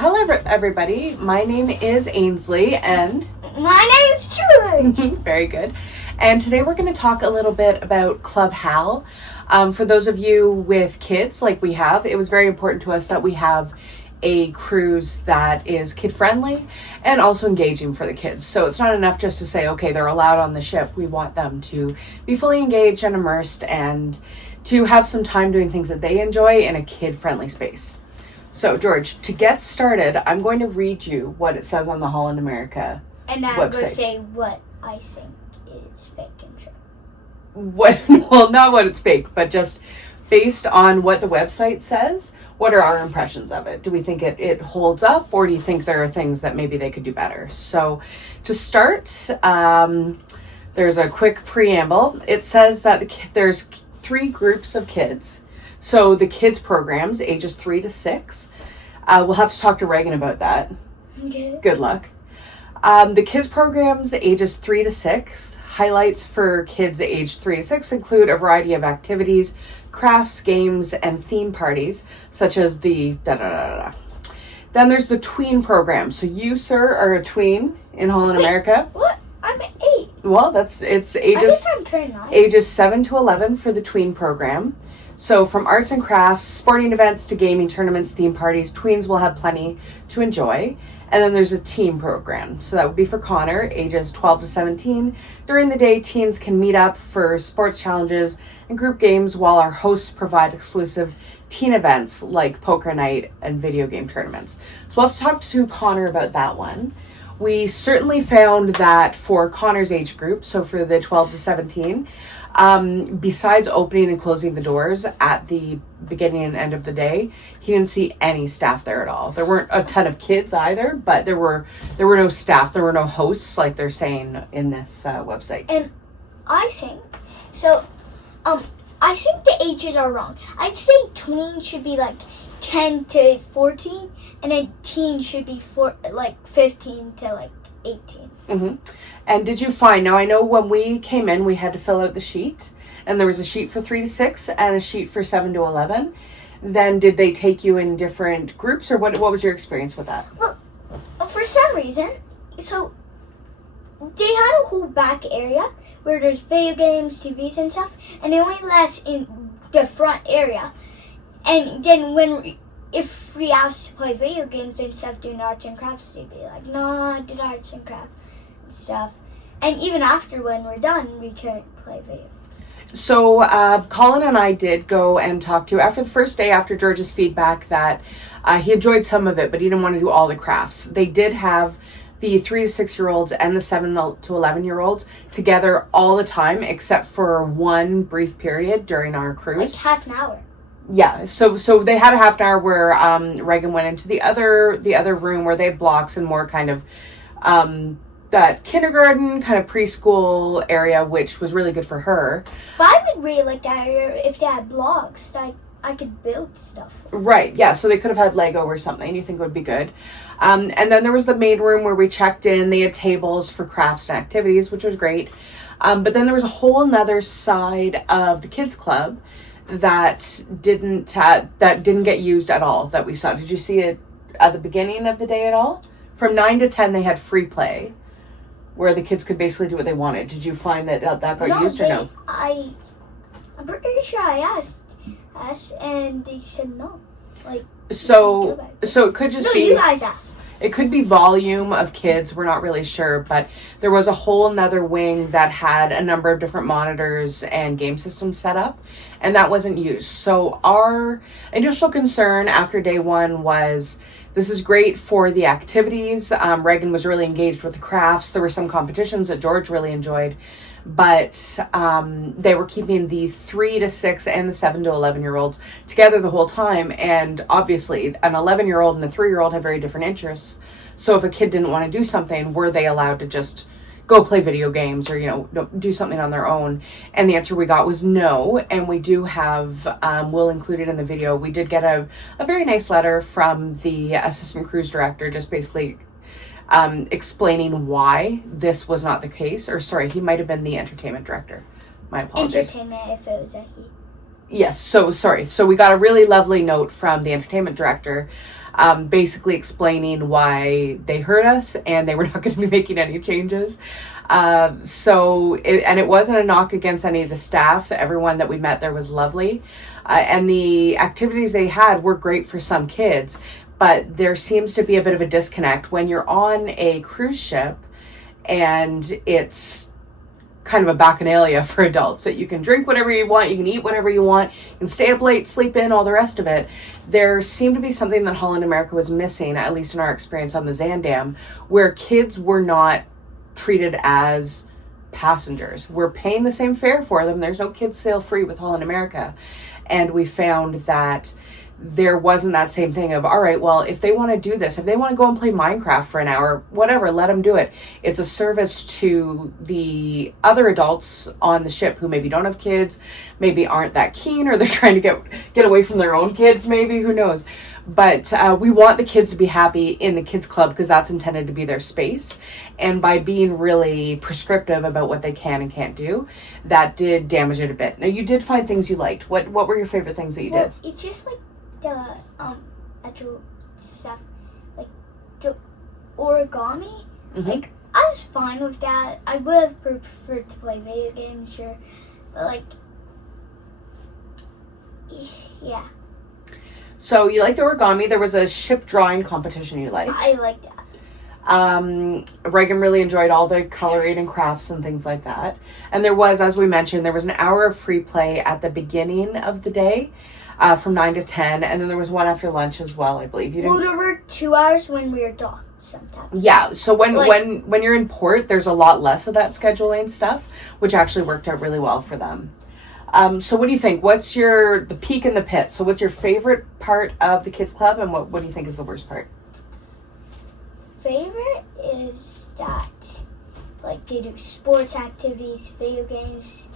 Hello, everybody. My name is Ainsley, and my name's George. Very good. And today we're going to talk a little bit about Club Hal. For those of you with kids like we have, it was very important to us that we have a cruise that is kid-friendly and also engaging for the kids. So it's not enough just to say, okay, they're allowed on the ship. We want them to be fully engaged and immersed and to have some time doing things that they enjoy in a kid-friendly space. So, George, to get started, I'm going to read you what it says on the Holland America and I'm website. going to say what I think is fake and true. Well, not what it's fake, but just based on what the website says, what are our impressions of it? Do we think it holds up, or do you think there are things that maybe they could do better? So, to start, there's a quick preamble. It says that there's 3 groups of kids. So the kids programs, ages 3 to 6. We'll have to talk to Reagan about that. Okay. Good luck. The kids programs, ages 3 to 6. Highlights for kids aged 3 to 6 include a variety of activities, crafts, games, and theme parties, such as the da-da-da-da-da. Then there's the tween program. So you, sir, are a tween in Holland America. What? I'm 8. Well, it's I ages guess I'm turning 9. ages 7 to 11 for the tween program. So from arts and crafts, sporting events to gaming tournaments, theme parties, tweens will have plenty to enjoy. And then there's a teen program. So that would be for Connor, ages 12 to 17. During the day, teens can meet up for sports challenges and group games, while our hosts provide exclusive teen events like poker night and video game tournaments. So we'll have to talk to Connor about that one. We certainly found that for Connor's age group, so for the 12 to 17, besides opening and closing the doors at the beginning and end of the day, he didn't see any staff there at all. There weren't a ton of kids either, but there were no staff, there were no hosts like they're saying in this website. And I think, I think the ages are wrong. I'd say tween should be like 10 to 14, and a teen should be 15 to 18. Mm-hmm. And did you find, now I know when we came in, we had to fill out the sheet, and there was a sheet for 3 to 6 and a sheet for 7 to 11. Then did they take you in different groups, or what was your experience with that? Well, for some reason, so they had a whole back area where there's video games, TVs and stuff, and they only let us in the front area. And then if we asked to play video games and stuff, doing arts and crafts, they'd be like, no, I did arts and crafts and stuff. And even after, when we're done, we couldn't play video games. So Colin and I did go and talk to, after the first day, after George's feedback that he enjoyed some of it, but he didn't want to do all the crafts. They did have the 3 to 6-year-olds and the 7 to 11-year-olds together all the time, except for one brief period during our cruise. Like half an hour. Yeah, so they had a half an hour where Reagan went into the other room where they had blocks and more kind of that kindergarten kind of preschool area, which was really good for her. But I would really like that area if they had blocks. I could build stuff. Right, yeah, so they could have had Lego or something. You think it would be good. And then there was the main room where we checked in. They had tables for crafts and activities, which was great. But then there was a whole nother side of the kids club that didn't get used at all, that we saw. Did you see it at the beginning of the day at all? From 9 to 10, they had free play, where the kids could basically do what they wanted. Did you find that got used or no? I'm pretty sure I asked us, and they said no. So it could just be... No, you guys asked. It could be volume of kids, we're not really sure, but there was a whole nother wing that had a number of different monitors and game systems set up, and that wasn't used. So our initial concern after day 1 was, this is great for the activities. Reagan was really engaged with the crafts. There were some competitions that George really enjoyed, but they were keeping the 3 to 6 and the 7 to 11-year-olds together the whole time. And obviously an 11-year-old and a 3-year-old have very different interests. So if a kid didn't want to do something, were they allowed to just go play video games or, do something on their own? And the answer we got was no. And we do have, we'll include it in the video. We did get a very nice letter from the assistant cruise director, just basically explaining why this was not the case. Or sorry, he might have been the entertainment director. My apologies. Entertainment, if it was a he. Yes, so sorry. So we got a really lovely note from the entertainment director basically explaining why they hurt us and they were not going to be making any changes. It wasn't a knock against any of the staff. Everyone that we met there was lovely. And the activities they had were great for some kids, but there seems to be a bit of a disconnect when you're on a cruise ship and it's kind of a bacchanalia for adults, that you can drink whatever you want, you can eat whatever you want, you can stay up late, sleep in, all the rest of it. There seemed to be something that Holland America was missing, at least in our experience on the Zaandam, where kids were not treated as passengers. We're paying the same fare for them. There's no kids sail free with Holland America. And we found that there wasn't that same thing of, all right, well, if they want to do this, if they want to go and play Minecraft for an hour, whatever, let them do it. It's a service to the other adults on the ship who maybe don't have kids, maybe aren't that keen, or they're trying to get away from their own kids, maybe, who knows. But we want the kids to be happy in the kids club because that's intended to be their space. And by being really prescriptive about what they can and can't do, that did damage it a bit. Now, you did find things you liked. What were your favorite things that you did? It's just like the actual stuff, like the origami. Mm-hmm. Like, I was fine with that. I would have preferred to play video games, sure, but like, yeah. So you liked the origami. There was a ship drawing competition you liked. I like that. Reagan really enjoyed all the coloring and crafts and things like that. And there was, as we mentioned, there was an hour of free play at the beginning of the day, from 9 to 10, and then there was one after lunch as well, I believe. Well, there were 2 hours when we were docked sometimes. Yeah, so when you're in port, there's a lot less of that scheduling stuff, which actually worked out really well for them. So what do you think? What's the peak and the pit? So what's your favorite part of the kids club, and what do you think is the worst part? Favorite is that, like, they do sports activities, video games,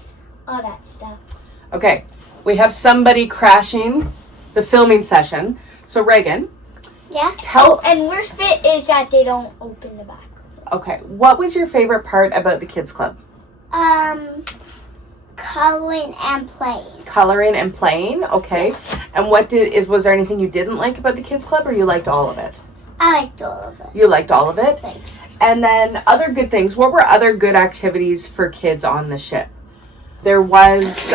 all that stuff. Okay, we have somebody crashing the filming session. So Reagan. Yeah? And worst bit is that they don't open the back. Okay, what was your favorite part about the kids club? Coloring and playing. Coloring and playing, okay. And was there anything you didn't like about the kids club, or you liked all of it? I liked all of it. You liked all of it? Thanks. And then other good things. What were other good activities for kids on the ship? There was,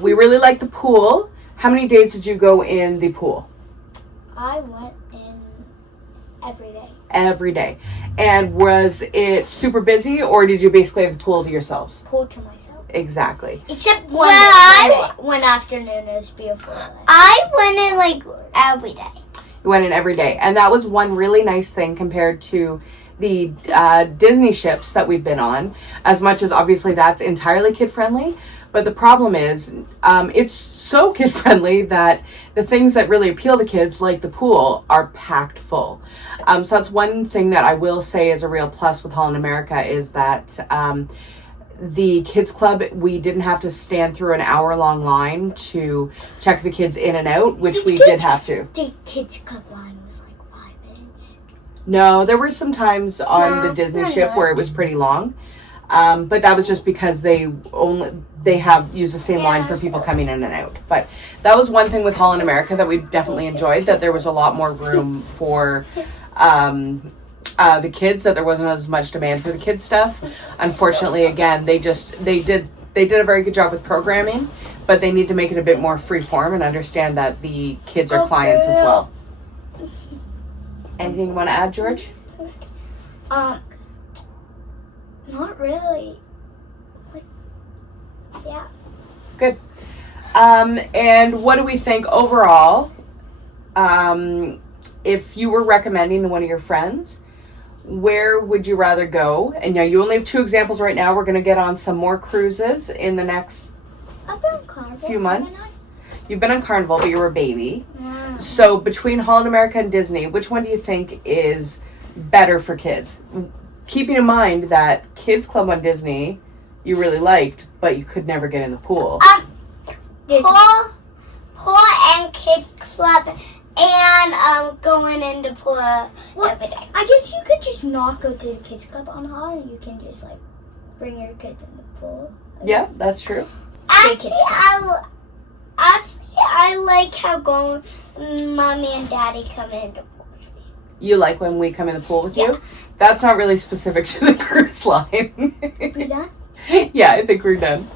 we really liked the pool. How many days did you go in the pool? I went in every day. Every day. And was it super busy, or did you basically have the pool to yourselves? Pool to myself. Exactly. Except one afternoon, it was beautiful. I went in like every day. You went in every day. And that was one really nice thing compared to the Disney ships that we've been on, as much as obviously that's entirely kid-friendly. But the problem is, it's so kid-friendly that the things that really appeal to kids, like the pool, are packed full. So that's one thing that I will say is a real plus with Holland America, is that the kids club, we didn't have to stand through an hour-long line to check the kids in and out, which we did have to. The kids club line was like 5 minutes. No, there were some times on the Disney ship where it was pretty long. But that was just because they have used the same line for people coming in and out. But that was one thing with Holland America that we definitely enjoyed, that there was a lot more room for the kids, that there wasn't as much demand for the kids stuff. Unfortunately, again, they did a very good job with programming, but they need to make it a bit more free form and understand that the kids are clients as well. Anything you want to add, George? Not really. Yeah. Good. And what do we think overall? If you were recommending to one of your friends, where would you rather go? And now you only have 2 examples right now. We're going to get on some more cruises in the next I've been on Carnival. few months. You've been on Carnival, but you were a baby. Yeah. So between Holland America and Disney, which one do you think is better for kids? Keeping in mind that Kids Club on Disney you really liked, but you could never get in the pool. Pool and Kid Club and going into pool every day. I guess you could just not go to the kids club on Holland. You can just like bring your kids in the pool. Yeah, that's true. Actually, I like how Mommy and Daddy come into pool. You like when we come in the pool with Yeah. you? That's not really specific to the cruise line. We done? Yeah, I think we're done.